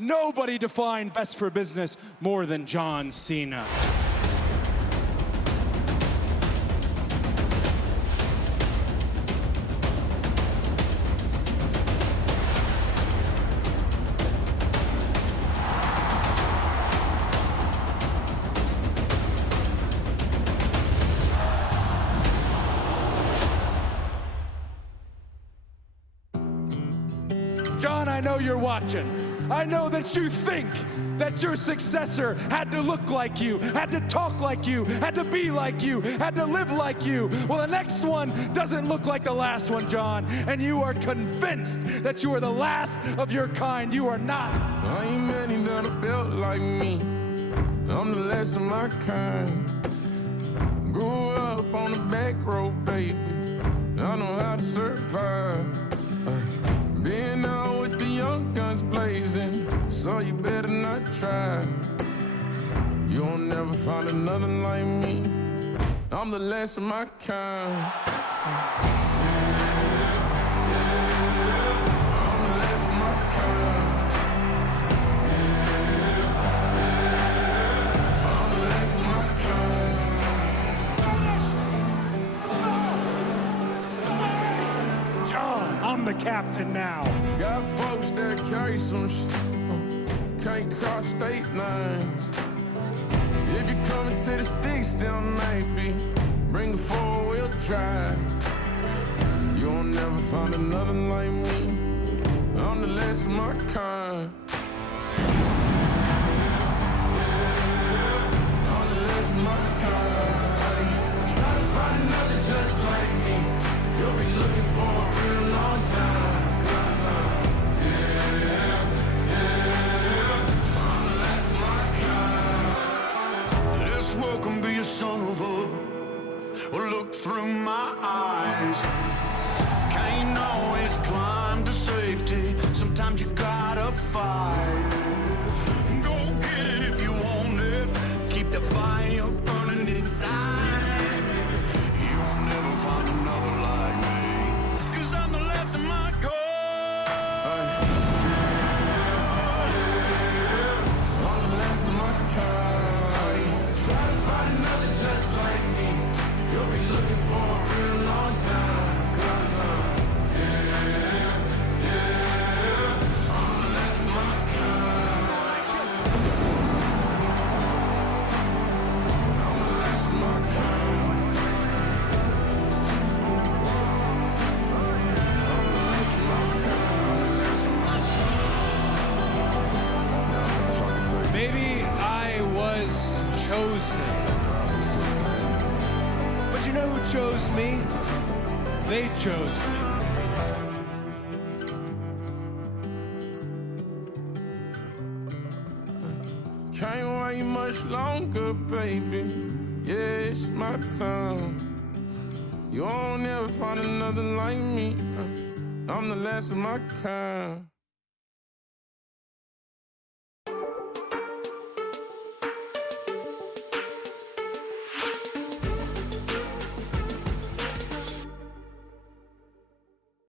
Nobody defined best for business more than John Cena. John, I know you're watching. I know that you think that your successor had to look like you, had to talk like you, had to be like you, had to live like you. Well, the next one doesn't look like the last one, John, and you are convinced that you are the last of your kind. You are not. I ain't many that are built like me. I'm the last of my kind. Grew up on the back road, baby. I know how to survive. Being out with the young guns blazing, so you better not try. You'll never find another like me. I'm the last of my kind. I'm the last of my kind. I'm the last of my kind. John, I'm the captain now. Got folks that carry some shit, can't cross state lines. If you're coming to the sticks, then maybe bring a four-wheel drive. You'll never find another like me. I'm the last of my kind. I'm the last of my kind. Try to find another just like me. You'll be looking for a real long time. Welcome, be a son of a, or look through my eyes. Can't always climb to safety. Sometimes you gotta fight. Go get it if you want it. Keep the fire burning inside. You'll never find another like me, 'cause I'm the last of my kind. I'm the last of my kind. Try to find another just like me. You'll be looking for a real long time. 'Cause I'm the last of my kind. I'm the last of my kind. I'm the last of my kind. Maybe I was chosen. Sometimes I'm still standing. But you know who chose me? They chose me. Can't wait much longer, baby. Yeah, it's my time. You won't ever find another like me. I'm the last of my kind.